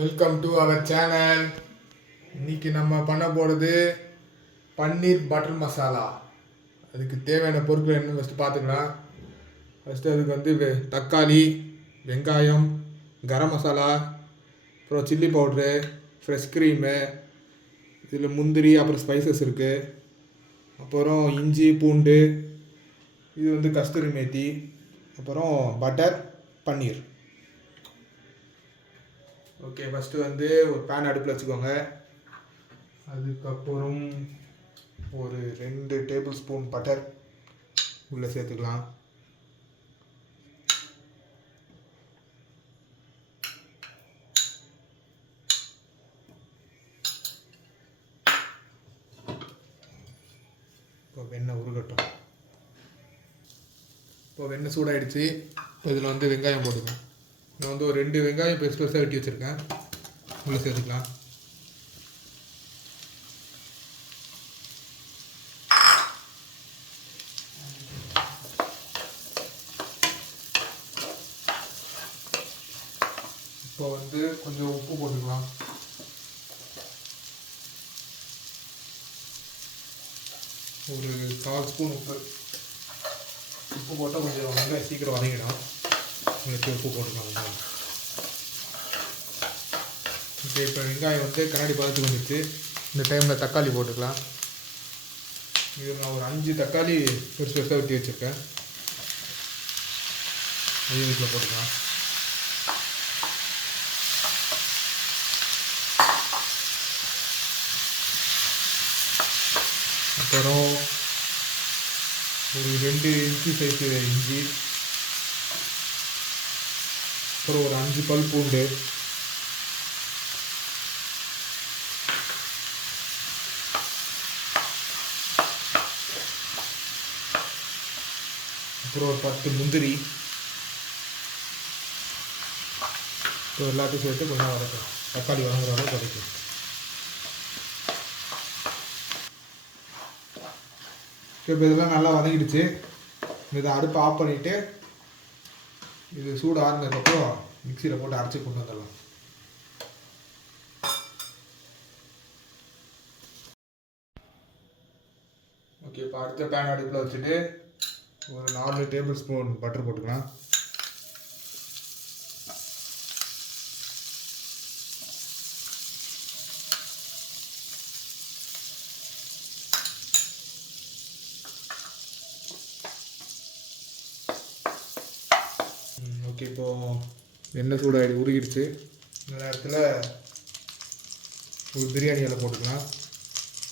Welcome to our channel. இன்னைக்கு நம்ம பண்ண போகிறது பன்னீர் பட்டர் மசாலா. அதுக்கு தேவையான பொருட்கள் என்ன ஃபஸ்ட்டு பார்த்துக்கலாம். ஃபஸ்ட்டு அதுக்கு வந்து தக்காளி, வெங்காயம், கரம் மசாலா, அப்புறம் சில்லி பவுட்ரு, ஃப்ரெஷ் க்ரீமு, இதில் முந்திரி, அப்புறம் ஸ்பைசஸ் இருக்குது, அப்புறம் இஞ்சி பூண்டு, இது வந்து கஸ்தூரி மேத்தி, அப்புறம் பட்டர், பன்னீர். ஓகே, ஃபஸ்ட்டு வந்து ஒரு பேன் அடுப்பில் வச்சுக்கோங்க. அதுக்கப்புறம் ஒரு 2 டேபிள் ஸ்பூன் பட்டர் உள்ளே சேர்த்துக்கலாம். இப்போ வெண்ணெய் உருகட்டும். இப்போ வெண்ணெய் சூடாகிடுச்சு. இப்போ இதில் வந்து வெங்காயம் போட்டுக்கலாம். நான் வந்து ஒரு 2 வெங்காயம் பெருசு பெருசாக வெட்டி வச்சுருக்கேன், உள்ளே சேர்த்துக்கலாம். இப்போ வந்து கொஞ்சம் உப்பு போட்டுக்கலாம். ஒரு 1/4 ஸ்பூன் உப்பு போட்டால் கொஞ்சம் வெங்காயம் சீக்கிரம் வதங்கிடும். உங்களுக்கு உப்பு போட்டுக்கலாம். ஓகே, இப்போ வெங்காயம் வந்து கண்ணாடி பதத்துக்கு வந்துச்சு. இந்த டைமில் தக்காளி போட்டுக்கலாம். இது நான் ஒரு 5 தக்காளி பெருசு பெருசாக வெட்டி வச்சுருக்கேன், அதையும் வீட்டில் போட்டுக்கலாம். அப்புறம் ஒரு 2 இன்ச்சு சைஸு இஞ்சி, அப்புறம் ஒரு 5 பல் பூண்டு, அப்புறம் ஒரு 10 முந்திரி. இப்போ எல்லாத்தையும் சேர்த்து கொஞ்சம் வதக்கும். தக்காளி வதங்குற அளவுக்கு வதக்கும். இப்போ இதெல்லாம் நல்லா வதங்கிடுச்சு. இதை அடுப்பை ஆஃப் பண்ணிவிட்டு இது சூடு ஆறுனதுக்கப்புறம் மிக்சியில் போட்டு அரைச்சி கொண்டு வந்துடலாம். ஓகே, இப்போ அடுத்த பேன் அடுப்பில் வச்சுட்டு ஒரு 4 டேபிள் ஸ்பூன் பட்டர் போட்டுக்கலாம். ஓகே, இப்போது எண்ணெய் சூடாகி உருகிடுச்சு. இந்த நேரத்தில் ஒரு பிரியாணி இலை போட்டுக்கலாம்,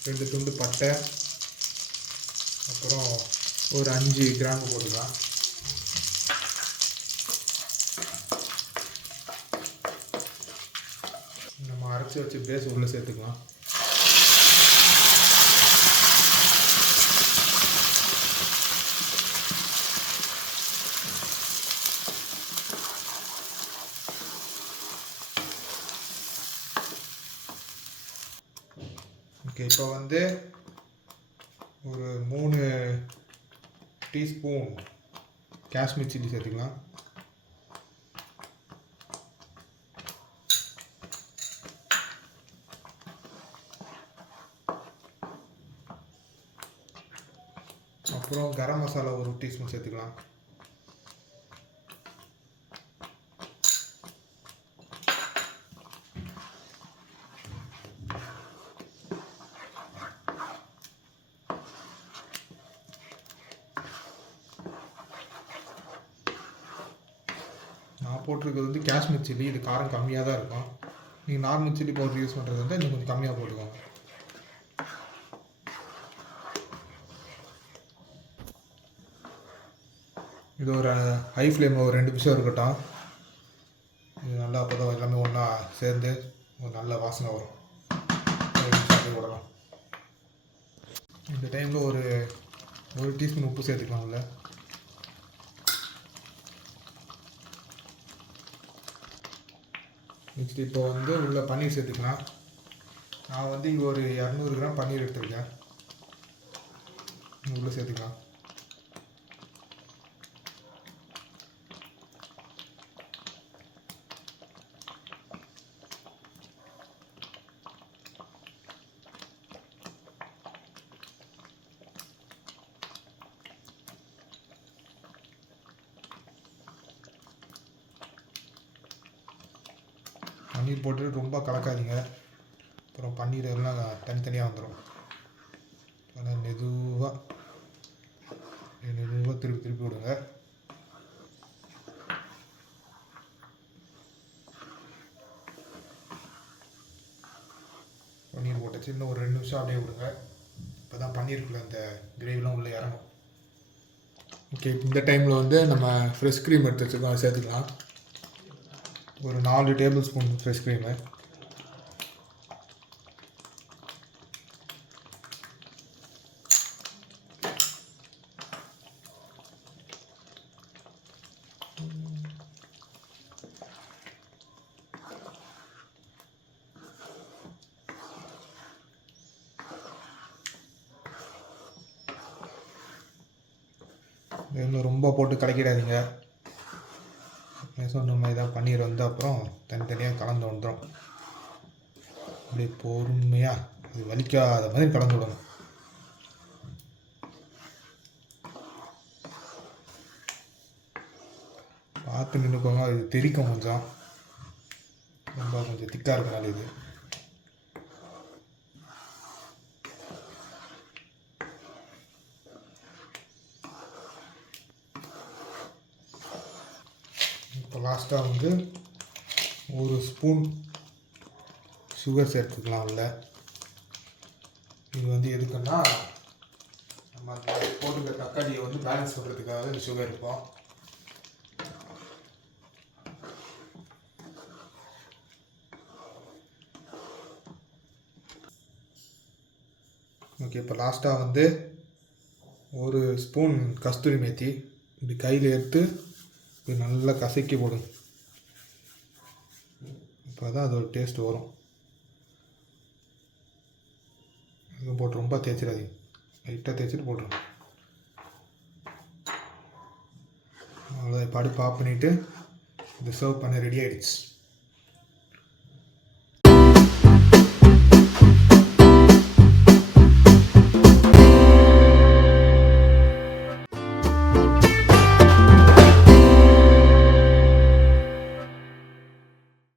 2 துண்டு பட்டை, அப்புறம் ஒரு 5 கிராம்பு போட்டுக்கலாம். நம்ம அரைச்சி வச்சு பேஸ் உள்ளே சேர்த்துக்கலாம். ஓகே, இப்போ வந்து ஒரு 3 டீஸ்பூன் காஷ்மீர் சில்லி சேர்த்துக்கலாம். அப்புறம் கரம் மசாலா ஒரு டீஸ்பூன் சேர்த்துக்கலாம். நான் போட்டிருக்கிறது வந்து காஷ்மீர் சில்லி, இது காரம் கம்மியாக தான் இருக்கும். நீங்கள் நார்மல் சில்லி பவுடர் யூஸ் பண்ணுறது வந்து இன்னும் கொஞ்சம் கம்மியாக போட்டுக்கோங்க. இது ஒரு ஹை ஃப்ளேமில் ஒரு 2 நிமிஷம் இருக்கட்டும். இது நல்லா அப்போ தான் எல்லாமே ஒன்றா சேர்ந்து ஒரு நல்ல வாசனை வரும். விடலாம். இந்த டைமில் ஒரு டீஸ்பூன் உப்பு சேர்த்துக்கலாம் உள்ள. நெக்ஸ்ட் இப்போ வந்து உள்ள பன்னீர் சேர்த்துக்கலாம். நான் வந்து இங்கே ஒரு 200 கிராம் பன்னீர் எடுத்துருக்கேன், உள்ளே சேர்த்துக்கலாம். பன்னீர் போட்டு ரொம்ப கலக்காதீங்க, அப்புறம் பன்னீர் எல்லாம் தனித்தனியாக வந்துடும். அதனால் மெதுவாக திருப்பி திருப்பி விடுங்க. பன்னீர் போட்டுச்சு, இன்னும் ஒரு 2 நிமிஷம் அப்படியே விடுங்க. இப்போ தான் பன்னீருக்குள்ளே அந்த கிரேவிலாம் உள்ளே இறங்கும். ஓகே, இந்த டைமில் வந்து நம்ம ஃப்ரெஷ் க்ரீம் எடுத்து வச்சுருக்கோம், அதை சேர்த்துக்கலாம். ஒரு 4 டேபிள் ஸ்பூன் ஃப்ரெஷ் க்ரீமு. இன்னும் ரொம்ப போட்டு கலக்கிடாதீங்க. சொன்ன மாதிரி தான் பன்னீர் வந்து அப்புறம் தனித்தனியாக கலந்து வந்துடும். அப்படியே பொறுமையாக அது வலிக்காத மாதிரி கலந்து விடணும். பார்த்து நின்றுக்கோங்க, அது தெரிக்கும் கொஞ்சம், ரொம்ப கொஞ்சம் திக்காக இருக்கனால இது. இப்போ லாஸ்ட்டாக வந்து 1 ஸ்பூன் சுகர் சேர்த்துக்கலாம் உள்ள. இது வந்து எதுக்குன்னா நம்ம அந்த போட்டுக்கிற தக்காளியை வந்து பேலன்ஸ் பண்ணுறதுக்காக இந்த சுகர் இருக்கும். ஓகே, இப்போ லாஸ்ட்டாக வந்து 1 ஸ்பூன் கஸ்தூரி மேத்தி இப்படி கையில் எடுத்து இப்படி நல்லா கசக்கி போடுங்க. இப்போ தான் அதோட டேஸ்ட் வரும். இது போட்டு ரொம்ப தேய்ச்சிடாதீங்க, லைட்டாக தேய்ச்சிட்டு போட்டுருங்க. அவ்வளோதான். இப்போ அடுப்பு ஆஃப் பண்ணிவிட்டு இதை சர்வ் பண்ண ரெடி ஆகிடுச்சு.